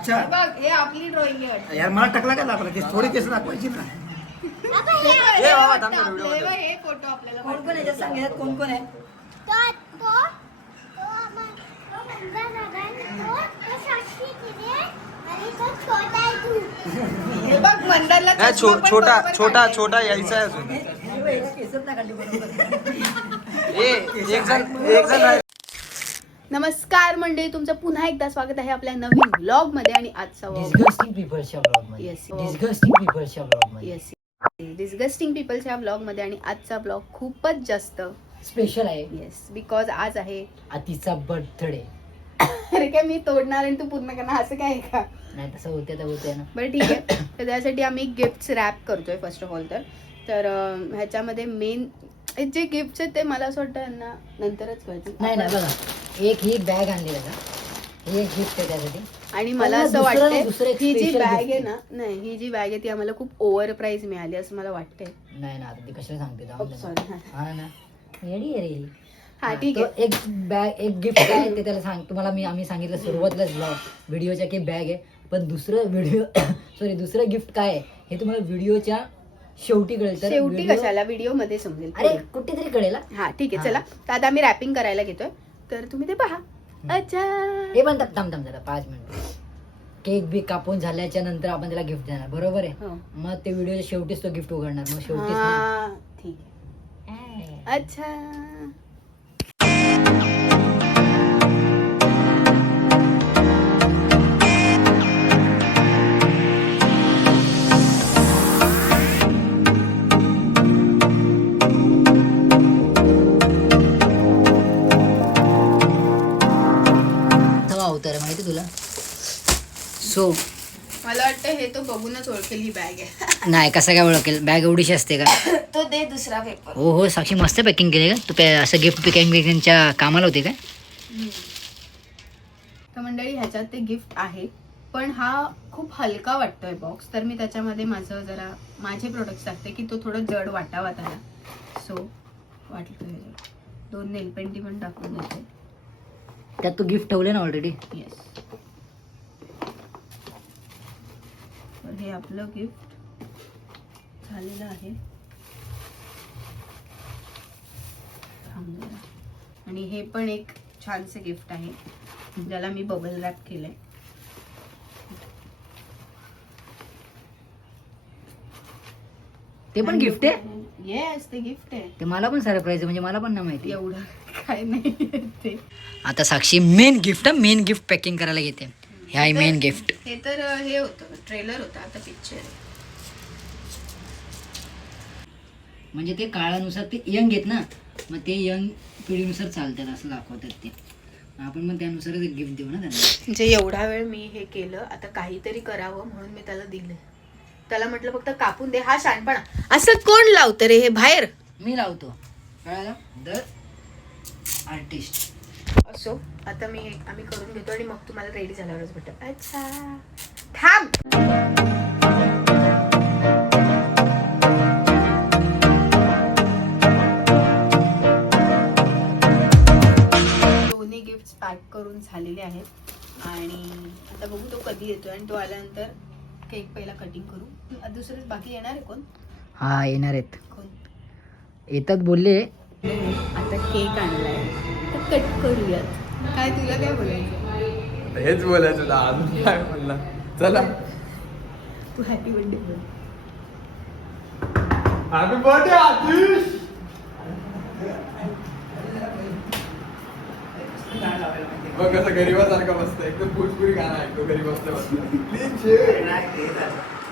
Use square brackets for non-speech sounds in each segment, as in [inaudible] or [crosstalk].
अच्छा। बघ हे आपली ड्रॉइंग आहे यार मला टकला दाखवला केस थोडी केस दाखवायची ना हे हे बाबा, थांब हे हे फ़ोटो आपल्याला कोण कोण याच्यात सांग याच्यात कोण कोण आहे तो तो तो आम्हा तो मंदा दादा तो तो साक्षी तिने आणि तो छोटा आहे हे बघ मंदारला नाही, चष्मा पण छोटा बरोबर छोटा काढलाय. छोटा यायचा आहे अजून. हे बघ, याला केसच नाही काढली बरोबर. ए एक जण एक जण राहिला. नमस्कार मंडळी तुमचं पुन्हा एकदा स्वागत आहे आपल्या नवीन ब्लॉगमध्ये आणि आजचा डिस्गस्टिंग पीपलच्या ब्लॉगमध्ये Yes. डिस्गस्टिंग पीपलच्या ब्लॉगमध्ये येस डिस्गस्टिंग पीपल्सच्या ब्लॉगमध्ये आणि आजचा ब्लॉग खूपच जास्त. स्पेशल आहे. येस बिकॉज आज आहे. आतीचा बर्थडे अरे काय मी तोडणार आणि तू पूर्ण करणार असं काय आहे का? नाही तसं होते तर होते ना. बरं ठीक आहे. तर त्यासाठी आम्ही गिफ्ट रॅप करतोय फर्स्ट ऑफ ऑल तर. तर अं, ह्याच्यामध्ये मेन जे गिफ्ट आहेत ते मला असं वाटतं यांना नंतरच कळतील. नाही नाही बघा. एक ही बॅग आणली हे एक गिफ्ट आहे त्यासाठी. आणि मला असं दुसरं दुसरं एक ही जी special बॅग आहे. ना नाही ही जी बॅग आहे ती आम्हाला खूप ओव्हर प्राइस मिळाली असं मला वाटतंय. नाही ना आता ती कशाला सांगते? जाऊन दे. sorry, ना. हा ना. येडी आहे रे. ही. ठीक तो आहे. एक बॅग एक गिफ्ट आहे ते त्याला सांग. तुम्हाला मी आम्ही सांगितलं सुरुवातीलाच व्हिडिओच्या की बॅग आहे. पण दुसरं व्हिडिओ सॉरी [coughs] दुसरं गिफ्ट काय आहे? हे तुम्हाला व्हिडिओच्या शेवटी कळेल. तर शेवटी video- कशाला? व्हिडिओमध्ये समजेल. अरे कुठेतरी कळेल हा. हा ठीक आहे हा. चला. तर आता आम्ही रॅपिंग करायला घेतोय. तर तुम्ही ते पहा. अच्छा. हे पण थांब थांब थांब जरा पाच मिनिट. केक बी कापून झाल्याच्यानंतर आपण त्याला गिफ्ट देणार. बरोबर आहे? हो. मग ते व्हिडिओच्या शेवटीच तो गिफ्ट उघडणार. मग शेवटीच नाही. हा, ठीक आहे. अच्छा. सो मला वाटतं हे तो बघूनच ओळखेल ही बॅग आहे. [laughs] नाही कसं काय ओळखेल? बॅग एवढीशी असते का? [coughs] तो दे दुसरा पेपर हो हो साक्षी मस्त पॅकिंग केली का? तू पॅ- असं गिफ्ट पॅकिंग पॅकिंगच्या कामाला होते काय? तर मंडळी ह्याच्यात ते गिफ्ट आहे. पण हा खूप हलका वाटतोय बॉक्स तर मी त्याच्यामध्ये माझं जरा माझे प्रोडक्ट्स टाकते की तो थोडं जड वाटावा त्याला. सो वाटलं दोन नेलपेंटी पण टाकून देते. त्यात तू गिफ्ट ठेवले ना ऑलरेडी येस हे आपलं गिफ्ट झालेलं आहे. आणि हे पण एक छानसे गिफ्ट आहे. ज्याला मी बबल रॅप केलंय. ते पण गिफ्ट आहे? येस ते गिफ्ट आहे. ते मला पण सरप्राईज आहे म्हणजे मला पण नाही माहिती. एवढं [laughs] काय नाही ते. आता Sakshi main gift main gift packing करायला घेते ह्या मेन गिफ्ट. हे तर हे होतं ट्रेलर होतं आता पिक्चर म्हणजे ते काळानुसार ते यंग आहेत ना मग ते यंग पिढीनुसार चालतात असं दाखवतात ते. आपण मग त्यानुसारच एक गिफ्ट देऊ ना त्यांना. म्हणजे एवढा वेळ मी हे केलं आता काहीतरी करावं म्हणून मी त्याला दिलं त्याला म्हटलं फक्त कापून दे हा शानपणा असं कोण लावतं रे हे बाहेर? मी लावतो. कळालं? द आर्टिस्ट असो आता मी आम्ही करून घेतो आणि मग तुम्हाला रेडी झाल्यावरच भेट. अच्छा. थांब! दोन्ही गिफ्ट पॅक करून झालेले आहेत. आणि आता बघू तो कधी येतोय आणि तो आल्यानंतर केक पहिला कटिंग करू. दुसरं बाकी येणार आहे कोण? हा येणार आहेत. कोण? येतात बोलले. आता केक आणलाय. कट करूयात. काय तुला काय बोलायचं? हेच बोलायचं होतं अजून काय म्हणला चला. तू हॅपी बर्थडे बोल. Happy birthday Atish! बघ कसं गरीबासारखा बसतं एकदम भोजपुरी गाणं ऐकतो गरीब बसल्या बसल्या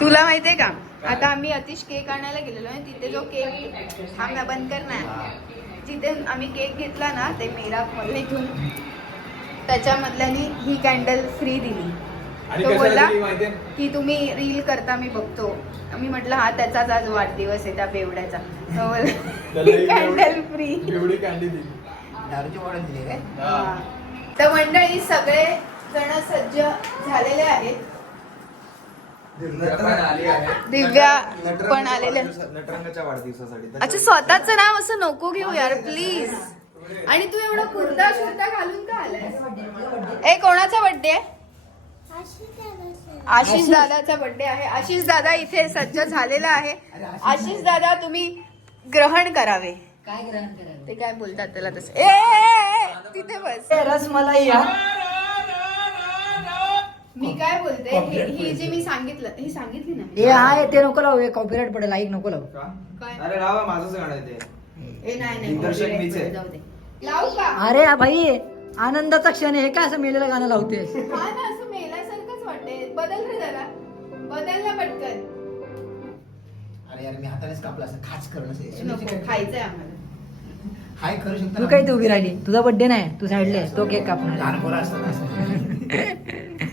तुला माहितीये का? आता आम्ही अतिश केक आणायला गेलेलो आहे. तिथे जो केक थांब ना बंद कर ना. जिथे आम्ही केक घेतला ना ते मेरा इथून त्याच्यामधल्यानी ही कॅन्डल फ्री दिली. आणि तो बोलला? की तुम्ही रील करता मी बघतो. मी म्हटलं हा त्याचाच आज वाढदिवस आहे त्या बेवड्याचा. तो बोलला, कॅन्डल फ्री एवढी कॅन्डी दिली. हा. तर मंडळी सगळे जण सज्ज झालेले आहेत. दिव्या पण आलेल्या नटरंगाच्या वाढदिवसासाठी. अच्छा स्वतःच नाव असं नको घेऊ यार प्लीज आणि तू एवढा कुर्ता शुर्ता घालून का आलाय ए कोणाचा बर्थडे आहे आशिष दादाचा बर्थडे आहे. आशिष दादा इथे सज्ज झालेला आहे. आशिष दादा तुम्ही ग्रहण करावे. काय ग्रहण करायला ते काय बोलतात त्याला तसं. ए, तिथे बस. रसमलाई हा मी काय बोलते? हे- ही जी मी सांगितलं ही सांगितली ना हे आहे ते नको लावू कॉपीराईट पडेल लाईक नको लावू. काय? अरे राव माझंच गाणं आहे ते. ए नाही नाही दिग्दर्शक copyright मीच आहे. जाऊ दे. लावू का? अरे हा भाई आनंदाचा क्षण आहे हे काय असं मेलेलं गाणं लावतेस? हा ना असं मेल्यासारखंच वाटते बदल रे जरा. बदल ना पटकन. अरे यार मी हातानेच कापला असं खाच करणं असं. नको खायचंय आम्हाला. हाय करू शकता तू ना? काय इथे उभी राहिली. तुझा बर्थडे नाही तू साईडला. तो केक कापणार लहान पोरं असतात ना. असं. [laughs]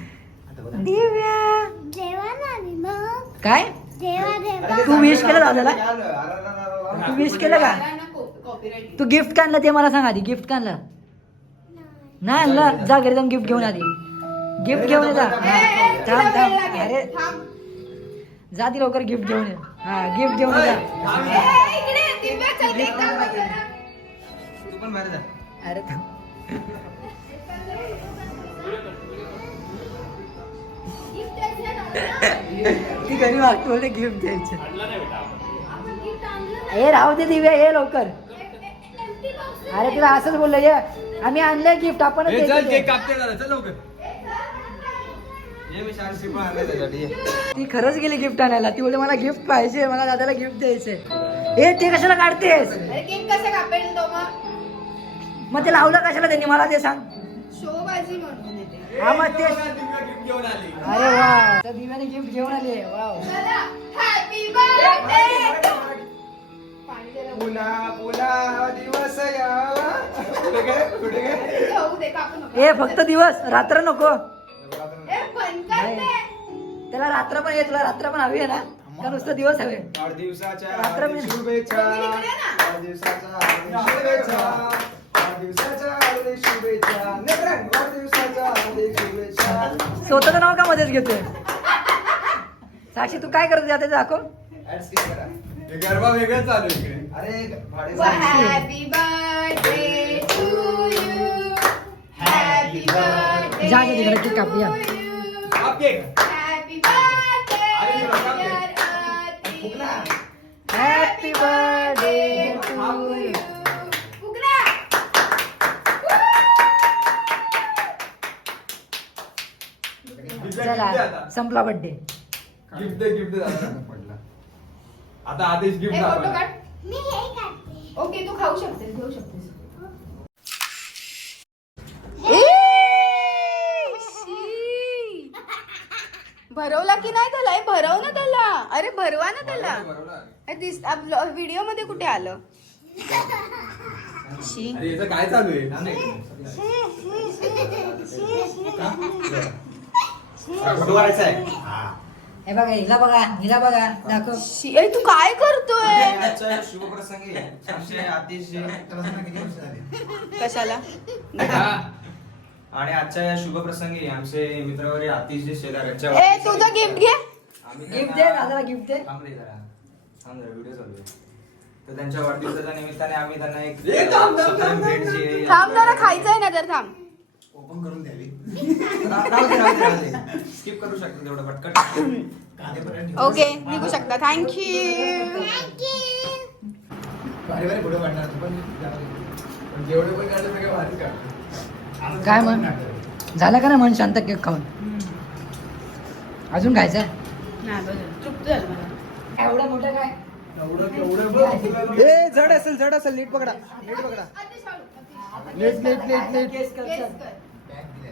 आता बघा. दिव्या जेवा ना मी मग काय? तू wish केलं दादाला? तू विश केलं का? तू गिफ्ट का आणलं ते मला सांग आधी गिफ्ट का आणलं नाही आणलं जा घरी जाऊन गिफ्ट घेऊन आधी. गिफ्ट घेऊन ये जा. थांब थांब. अरे जा ती लवकर गिफ्ट घेऊन ये. हा गिफ्ट घेऊन ये जा. तू पण बाहेर जा. अरे थांब. ती घरी वागतो गिफ्ट द्यायचे हे राहू दे दिव्या ये लवकर. अरे तुला असंच बोललं ये. आम्ही आणलंय गिफ्ट आपण आणलं. ती. खरंच गेली गिफ्ट आणायला. ती बोलते मला गिफ्ट पाहिजे मला दादाला गिफ्ट द्यायचंय. ए ते कशाला काढतेस? अरे केक कसा कापेल तो मग? ते लावलं कशाला त्यांनी? मला ते सांग. शोबाजी म्हणून. हा मग ते अरे वा. त्या दिव्याने गिफ्ट घेऊन आले. वाव चला हॅपी बर्थडे पाणी जरा पुन्हा दिवस यावा कुठे कुठे ए फक्त दिवस. रात्र नको. त्याला रात्र पण ये तुला रात्र पण हवी आहे ना? का नुसतं दिवस हवे. वाढदिवसाच्या रात्र हार्दिक मी- शुभेच्छा. वाढदिवसाच्या हार्दिक शुभेच्छा. वाढदिवसाच्या हार्दिक शुभेच्छा. नेत्रन, वाढदिवसाच्या हार्दिक शुभेच्छा. स्वतःचं नाव का मध्येच घेतोय? साक्षी तू काय करत जाते दाखव. करा. हे गरबा वेगळं चालू आहे इकडे. अरे भाडे happy birthday to you happy birthday जा जा तिकडे केक कापूया आप केक हॅपी बर्थडे अरे, तुला काप दे. डिअर फुकला. हॅपी बर्थडे टू यू चला संपला बर्थडे गिफ्ट दे गिफ्ट दे. दादा पडला आता आदेश गिफ्ट फोटो काढ. मी हे काढते. ओके तू खाऊ शकतेस घेऊ शकतेस. [laughs] भरवला की नाही त्याला? भरव ना त्याला. अरे भरवा ना त्याला. बरोबर आहे. ए, दिस व्हिडिओमध्ये कुठे आलं? शी अरे याचं काय चालू आहे? [laughs] फोटो काढायचा आहे. हा. हे बघा हिला बघा हिला बघा दाखव. शी ए, तू काय करतोय? आजच्या शुभप्रसंगी. आमचे अतिशय त्याला सांगा किती वर्ष झाली. कशाला आणि आजच्या या शुभप्रसंगी आमचे मित्रवरी अतिशय शेजारच्या ए तुझं गिफ्ट घे. आम्ही गिफ्ट त्यांना- दे दादाला गिफ्ट दे. थांब रे जरा. थांब जरा व्हिडिओ चालू आहे. तर त्यांच्या वाढदिवसाच्या निमित्ताने आम्ही त्यांना एक जी आहे थांब जरा खायचंय ना तर थांब. ओपन करून द्यावी. स्किप करू शकतो तेवढं पटकन कांदेपर्यंत ओके निघू शकता. थँक्यू भारी भारी फोटो काढणार तू पण. पण जेवढे पण काढले सगळे आम्ही काय म्हण? झालं का ना मन शांत केक खाऊन? अजून खायचं चुप झालं मला. एवढं मोठं काय? ए जड असेल जड असेल. नीट पकडा. नीट पकडा. नीट नीट नीट नीट Guess कर. बॅग दिली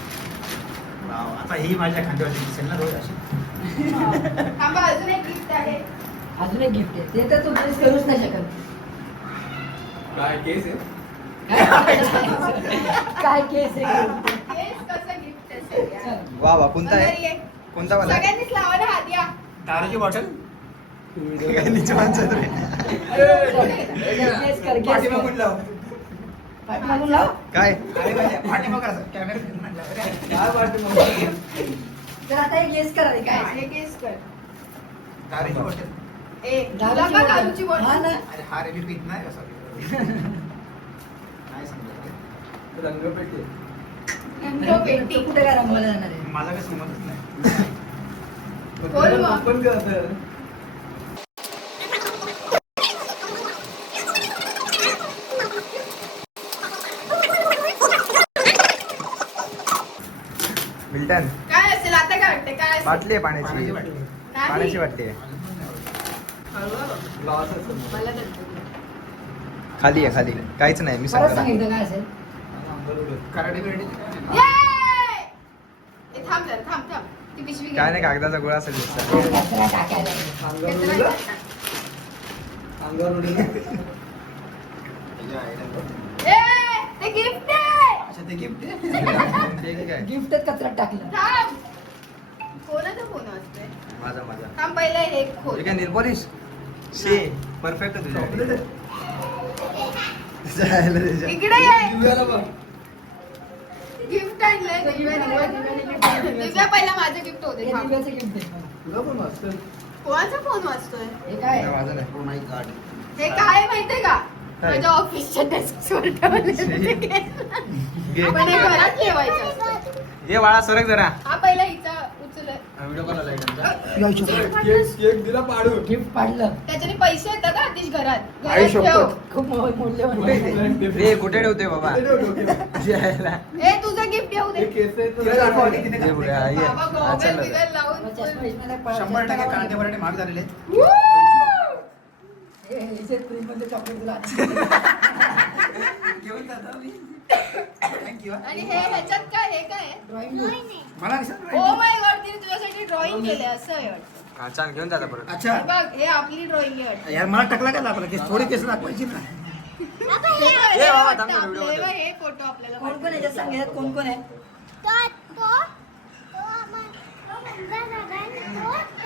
आता ही माझ्या खांद्यावरती दिसेल ना रोज अशी. [laughs] थांबा अजून एक गिफ्ट आहे. अजून एक गिफ्ट आहे. ते तर तू प्लीज करूच नाही शकत. काय केस आहे? काय केस आहे? कसं असेल. वा वा कोणता आहे. कोणता वाला? सगळ्यांनीच लावा ना हात या. दारूची बॉटल नीचे माणसं काय काय? तर आता एक गेस करा रे, हा, काय. हे केस कर. ए दारूची का. दारूची हा बॉटल ना. अरे हा रंग पेटी. कुठे काय रंगवायला जाणार आहे? माझा काही समजच नाही. मग. मिल्टन काय असेल आता काय वाटतं काय असेल बाटली आहे पाण्याची पाण्याची आहे. मला तर वाटतं. खाली आहे खाली काहीच नाही मी परत सांगतो सांगितलं काय असेल आणि अंगावर उडत. Karate बिराटे Yay! ए, थांब जरा थांब थांब ती पिशवी घे. काय नाही कागदाचा गोळा असेल. कचरा टाकायला कचरा? ए, ते अच्छा ते गिफ्ट गिफ्टच [laughs] कचऱ्यात टाकलं. थांब. कोणाचा फोन वाजतोय माझा माझा. थांब पहिलं हे खोल. हे काय नेल पॉलिश शे परफेक्ट चॉकलेट तुझ्या आहे. इकडे ये. दिव्याला बघ. गिफ्ट आणलंय दिव्या पहिला माझं गिफ्ट होते हे थांब. दिव्याचं गिफ्ट आहे. तुला पण वाचतं. कोणाचा फोन वाजतोय हे काय? माझा नाही. हे काय माहितीये का? माझ्या ऑफिसच्या डेस्कवर हे घरात ठेवायचं. असतं. ये बाळा सरक जरा. हा पहिला हिचा उचल व्हिडिओ कॉल आला केक केक दिला पाडून. गिफ्ट पाडलं त्याच्याने पैसे येतात का आतिश घरात. आई घरात ठेव. शपथ. खूप मौ- मौल्यवान आहे. रे कुठे ठेवते बाबा. हे तुझं गिफ्ट हे दे. ये. बाबा हा, गॉगल. बिगल लावून शंभर टक्के कांदे बटाटे महाग झालेले आहेत. Woo! हे ह्याचे चॉकलेट तुला घेऊन जातो मी. Thank आणि हे ह्याच्यात काय हे काय ड्रॉइंग मला ओ माय गॉड तिने तुझ्यासाठी ड्रॉइंग केले असं आहे वाटतं हा छान घेऊन जाता परत अच्छा बघ हे आपली ड्रॉइंग आहे वाटतं. यार मला टकला काय केस थोडी केस दाखवायची ना हे हे बाबा, वाटतं थांब ना, आपलं. व्हिडिओ हे हे फ़ोटो आपल्याला कोण कोण सांग याच्यात कोण कोण आहे तो तो तो आम्हा तो मंदा दादा तो तो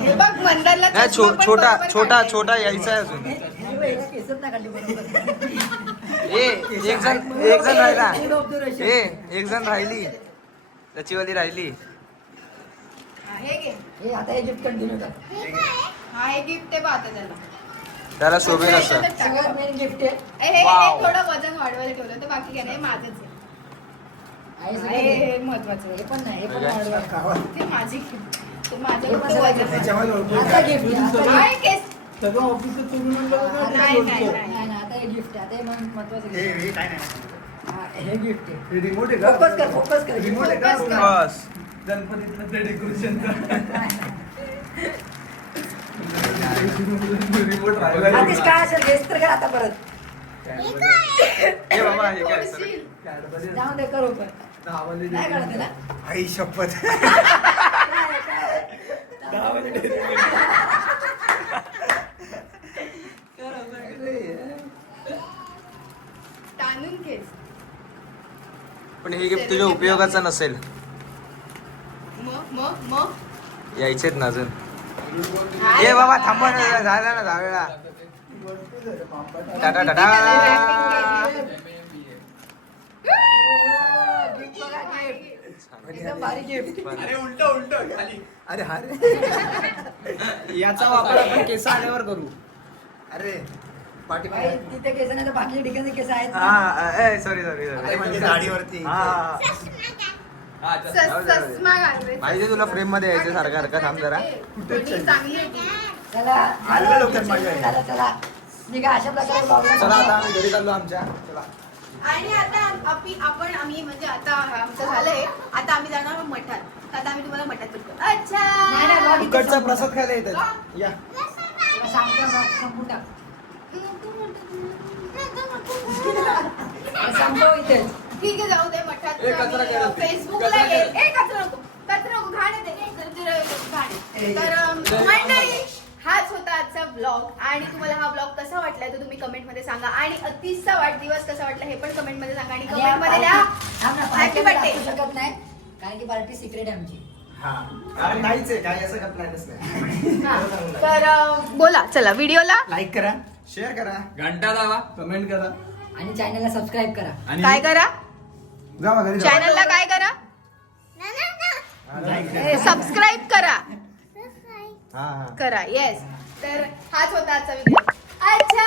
हे बघ मंदारला नाही चष्मा छो- पण छोटा बरोबर छोटा काढलाय. छोटा यायचा आहे अजून. ए एक जण एक जण राहिला. ए एक जण राहिली. त्याची वाली राहिली. हा, हे घे. हे हे गिफ्ट हे हा हे आहे त्याला. त्याला शोभेल असं. गिफ्ट आहे. हे Wow. थोडं वजन वाढवायला ठेवलं तर बाकी काय नाही माझंच आहे. आहे हे पण नाही हे पण सगळ्यात वाढवा. ते माझी ते हे गिफ्ट आहे. आता सगळं तुम्ही म्हणलं नाही? नाही, हे गिफ्ट आहे. आता हे मन- महत्वाचं गिफ्ट काय नाही. आहे हे गिफ्ट आहे. हे रिमोट आहे का? फोकस कर फोकस कर. रिमोट आहे का? Focus कर. बस गणपतीतलं ते डेकोरेशनचं रिमोट राहिला आतिश काय असेल? तर कर आता परत. [laughs] हे बाबा हे काय? जाऊन दे करू पण. नाही काढत ना? आई शपथ. ताणून खेच पण हे गिफ्ट तुझ्या उपयोगाचं नसेल. मग मग मग यायचेत ना अजून. ए बाबा थांबा ना झाला ना दहा टाटा टाटा. एकदम भारी गिफ्ट अरे उलट उलट खाली. अरे हा रे याचा वापर आपण केस आल्यावर करू. अरे पाठी तिथे केस नाही तर बाकी ठिकाणी केस आहेत. हा सॉरी सॉरी म्हणजे सॉरी दाढीवरती. हा. हा, सस- चल. सस्मा घाल रे. माहिती तुला फ्रेममध्ये यायचं सारखं सारखं थांब जरा. चला. चला. निघा अशा प्रकारे चला आता आम्ही घरी चाललो आमच्या. चला. आणि आता आपण आम्ही म्हणजे आता आमचं झालंय आता आम्ही जाणार आहोत मठात आता आम्ही तुम्हाला मठात भेटतो अच्छा संपला. प्रसाद खायला येतात. या. ठीक आहे जाऊ दे मठात. फेसबुकला कचरा गेल केला. ए कचरा नको. कचरा नको. घाण येते. तर घाण. तर मंडळी हाच होता आजचा ब्लॉग आणि तुम्हाला हा ब्लॉग कसा वाटलाय तो तुम्ही कमेंटमध्ये सांगा. आणि अतिशचा वाढदिवस कसा वाटला हे पण कमेंटमध्ये सांगा. आणि कमेंटमध्ये द्या हॅपी बर्थडे शकत नाही. कारण की पार्टी सिक्रेट आहे आमची. हा कारण नाहीच आहे. काही असं का प्लॅनच नाही. [laughs] तर अं, बोला चला व्हिडिओला. लाईक करा शेअर करा. घंटा दावा कमेंट करा. आणि चॅनलला सबस्क्राईब करा. आणि काय करा? जावा घरी जावा. चॅनलला काय करा? ना ना ना like करा. सबस्क्राईब करा. हा हा. करा येस तर हाच होता आजचा व्हिडिओ अच्छा!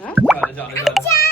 हा? चालेल चालेल. चालेल